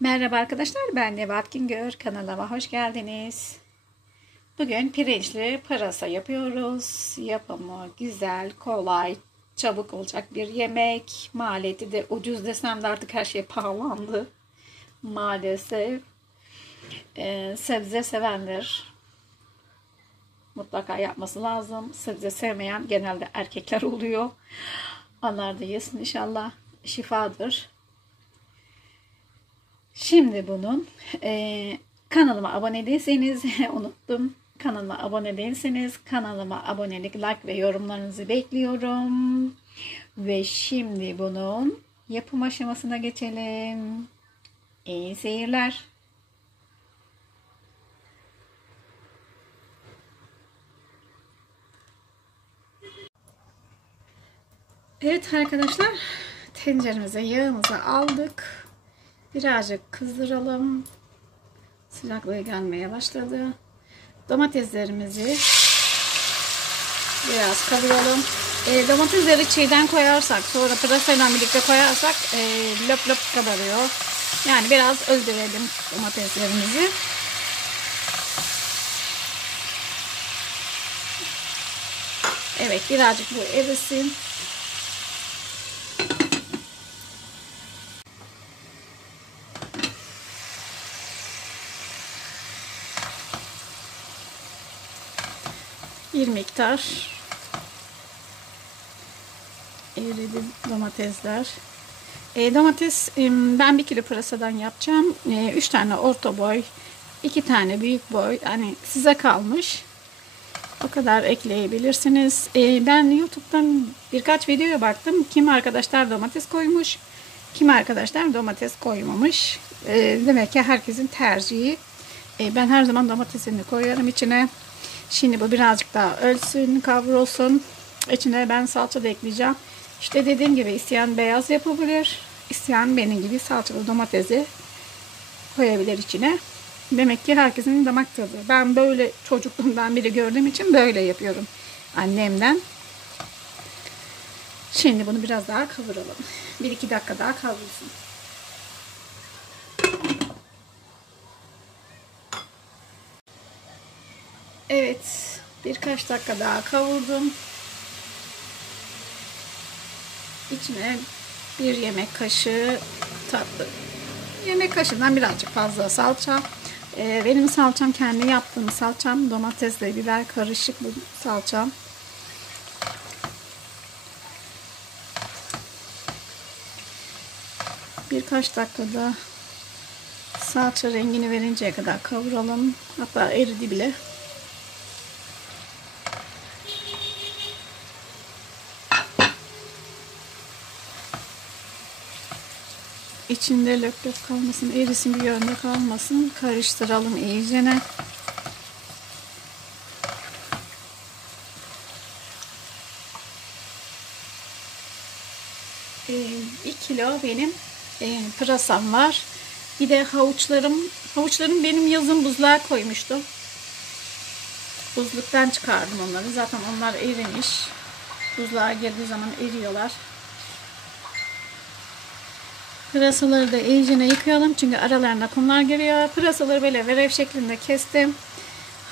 Merhaba arkadaşlar, ben Nebahat Güngör. Kanalıma hoş geldiniz. Bugün pirinçli pırasa yapıyoruz. Yapımı güzel, kolay, çabuk olacak bir yemek. Maliyeti de ucuz desem de artık her şey pahalandı. Maalesef. Sebze sevenler mutlaka yapması lazım. Sebze sevmeyen genelde erkekler oluyor. Onlar da yesin inşallah. Şifadır. Şimdi bunun kanalıma abone değilseniz unuttum. Kanalıma abone değilseniz kanalıma abonelik, like ve yorumlarınızı bekliyorum. Ve şimdi bunun yapım aşamasına geçelim. İyi seyirler. Evet arkadaşlar, tenceremize yağımızı aldık. Birazcık kızdıralım. Sıcaklığı gelmeye başladı. Domateslerimizi biraz kavuralım. Domatesleri çiğden koyarsak, sonra pırasayla birlikte koyarsak löp löp kabarıyor. Yani biraz öldürelim domateslerimizi. Evet, birazcık bu erisin. Bir miktar eridi domatesler. Domates ben 1 kilo pırasadan yapacağım. 3 tane orta boy, 2 tane büyük boy. Yani size kalmış. O kadar ekleyebilirsiniz. Ben YouTube'dan birkaç videoya baktım. Kim arkadaşlar domates koymuş, kim arkadaşlar domates koymamış. Demek ki herkesin tercihi. Ben her zaman domatesini koyarım içine. Şimdi bu birazcık daha ölsün, kavrulsun. İçine ben salça da ekleyeceğim. İşte dediğim gibi isteyen beyaz yapabilir. İsteyen benim gibi salçalı domatesi koyabilir içine. Demek ki herkesin damak tadı. Ben böyle çocukluğumdan beri gördüğüm için böyle yapıyorum. Annemden. Şimdi bunu biraz daha kavuralım. 1-2 dakika daha kavrulsun. Evet. Birkaç dakika daha kavurdum. İçine 1 yemek kaşığı tatlı. Yemek kaşığından birazcık fazla salça. Benim salçam kendi yaptığım salçam. Domatesle biber karışık bu salçam. Birkaç dakikada salça rengini verinceye kadar kavuralım. Hatta eridi bile. İçinde lök lök kalmasın, erisin, bir yönde kalmasın. Karıştıralım iyicene. 1 kilo benim pırasam var. Bir de havuçlarım benim yazın buzluğa koymuştum. Buzluktan çıkardım onları. Zaten onlar erimiş. Buzluğa girdiği zaman eriyorlar. Pırasaları da iyicene yıkayalım. Çünkü aralarında kumlar giriyor. Pırasaları böyle verev şeklinde kestim.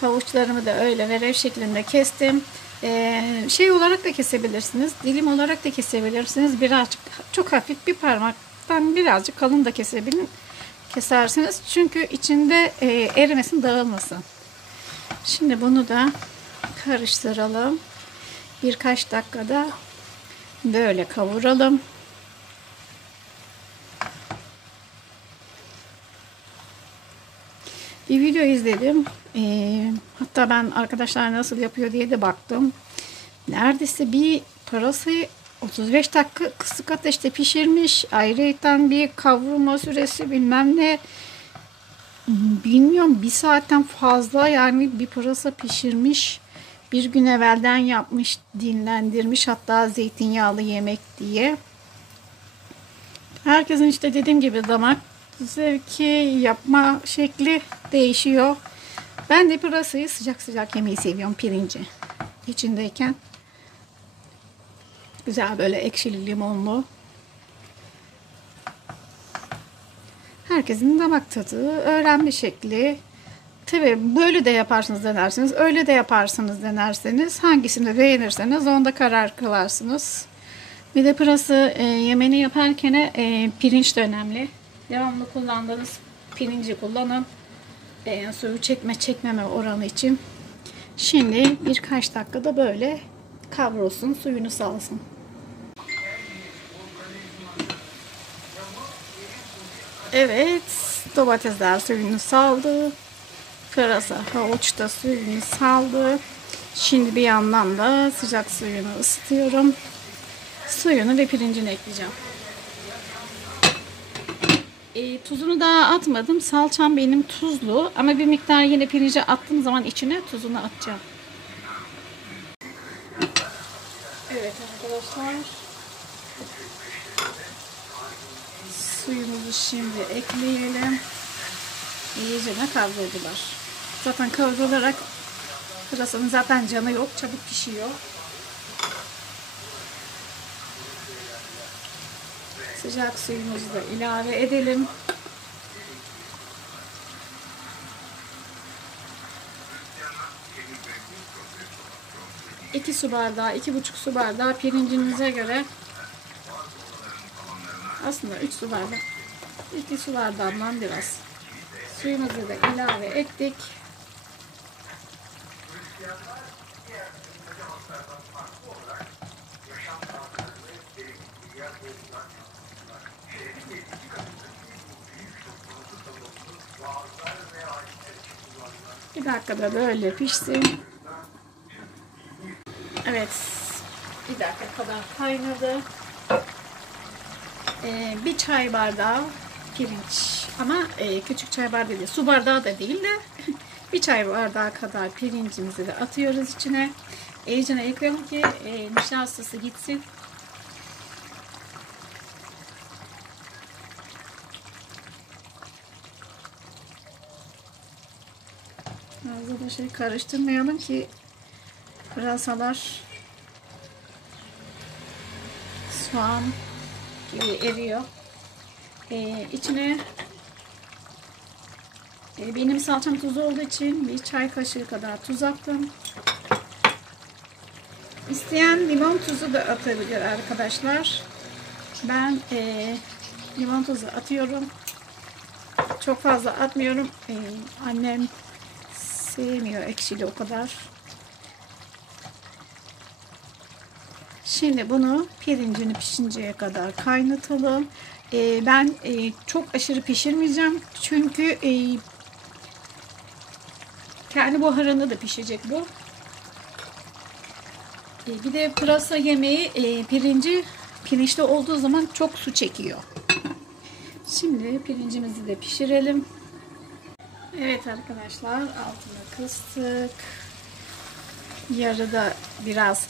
Havuçlarımı da öyle verev şeklinde kestim. Şey olarak da kesebilirsiniz. Dilim olarak da kesebilirsiniz. Birazcık çok hafif bir parmaktan birazcık kalın da kesersiniz. Çünkü içinde erimesin, dağılmasın. Şimdi bunu da karıştıralım. Birkaç dakikada böyle kavuralım. Bir video izledim. Hatta ben arkadaşlar nasıl yapıyor diye de baktım. Neredeyse bir pırasayı 35 dakika kısık ateşte pişirmiş. Ayrıyeten bir kavrulma süresi bilmem ne. Bilmiyorum, 1 saatten fazla yani bir pırasa pişirmiş. Bir gün evvelden yapmış, dinlendirmiş, hatta zeytinyağlı yemek diye. Herkesin işte dediğim gibi damak zevki, yapma şekli değişiyor. Ben de pırasayı sıcak sıcak yemeyi seviyorum, pirinci içindeyken. Güzel böyle ekşili limonlu. Herkesin damak tadı, öğrenme şekli. Tabii böyle de yaparsınız denersiniz, öyle de yaparsınız denerseniz, hangisini beğenirseniz onda karar kılarsınız. Bir de pırası yemeğini yaparken pirinç de önemli. Devamlı kullandığınız pirinci kullanın. Suyu çekmeme oranı için. Şimdi birkaç dakikada böyle kavrulsun, suyunu salsın. Evet, domatesler suyunu saldı. Pırasa, havuç da suyunu saldı. Şimdi bir yandan da sıcak suyunu ısıtıyorum. Suyunu ve pirincini ekleyeceğim. Tuzunu daha atmadım. Salçam benim tuzlu. Ama bir miktar yine pirinci attığım zaman içine tuzunu atacağım. Evet arkadaşlar. Suyumuzu şimdi ekleyelim. İyice kavruldular. Zaten kavrularak pırasanın zaten canı yok. Çabuk pişiyor. Sıcak suyumuzu da ilave edelim. İki su bardağı, 2,5 su bardağı pirincinize göre, aslında 3 su bardağı, 2 su bardağından biraz suyumuzu da ilave ettik. Bir dakikada böyle pişsin. Evet, bir dakika kadar kaynadı. Bir çay bardağı pirinç, ama küçük çay bardağı değil, su bardağı da değil de bir çay bardağı kadar pirincimizi de atıyoruz içine. İyice yıkayalım ki nişastası gitsin. Fazla da karıştırmayalım ki pırasalar soğan gibi eriyor. İçine benim salçam tuzlu olduğu için bir çay kaşığı kadar tuz attım. İsteyen limon tuzu da atabilir arkadaşlar. Ben limon tuzu atıyorum. Çok fazla atmıyorum. Annem sevmiyor ekşili o kadar. Şimdi bunu pirincini pişinceye kadar kaynatalım. Ben çok aşırı pişirmeyeceğim. Çünkü kendi buharında da pişecek bu. Bir de pırasa yemeği pirinçli olduğu zaman çok su çekiyor. Şimdi pirincimizi de pişirelim. Evet arkadaşlar, altını kıstık. Yarıda biraz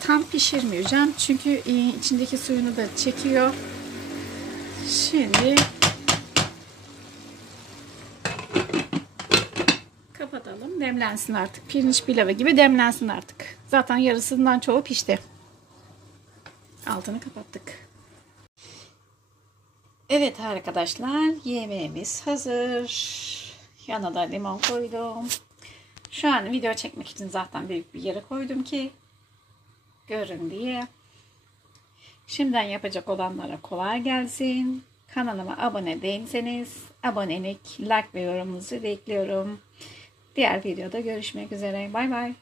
tam pişirmeyeceğim. Çünkü içindeki suyunu da çekiyor. Şimdi kapatalım. Demlensin artık. Pirinç pilavı gibi demlensin artık. Zaten yarısından çoğu pişti. Altını kapattık. Evet arkadaşlar, yemeğimiz hazır. Yanına da limon koydum. Şu an video çekmek için zaten büyük bir yere koydum ki görün diye. Şimdiden yapacak olanlara kolay gelsin. Kanalıma abone değilseniz abonelik, like ve yorumunuzu bekliyorum. Diğer videoda görüşmek üzere. Bay bay.